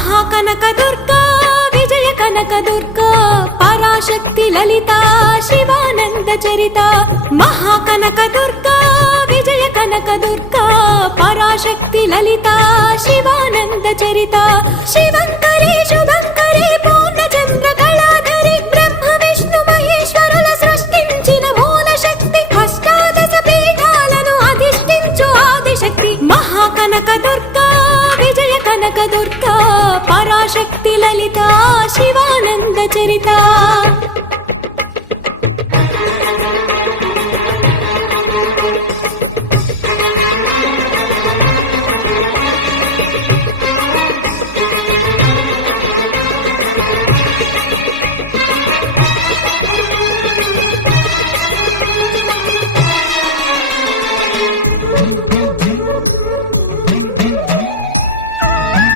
మహాకనక దుర్గా విజయ కనక దుర్గా పరాశక్తి లలిత శివానంద చరిత మహాకనక దుర్గా విజయ కనక దుర్గా పరాశక్తి లలిత శివానంద చరిత శివంకరి శుభంకరి పూర్ణచంద్ర కళాధరి బ్రహ్మ విష్ణు మహేశ్వరుల సృష్టించిన మూల శక్తి అష్టాదశ పీఠాలను అధిష్ఠించు ఆదిశక్తి మహాకనక దుర్గా విజయ కనక దుర్గా పరాశక్తి లలిత శివానంద చరిత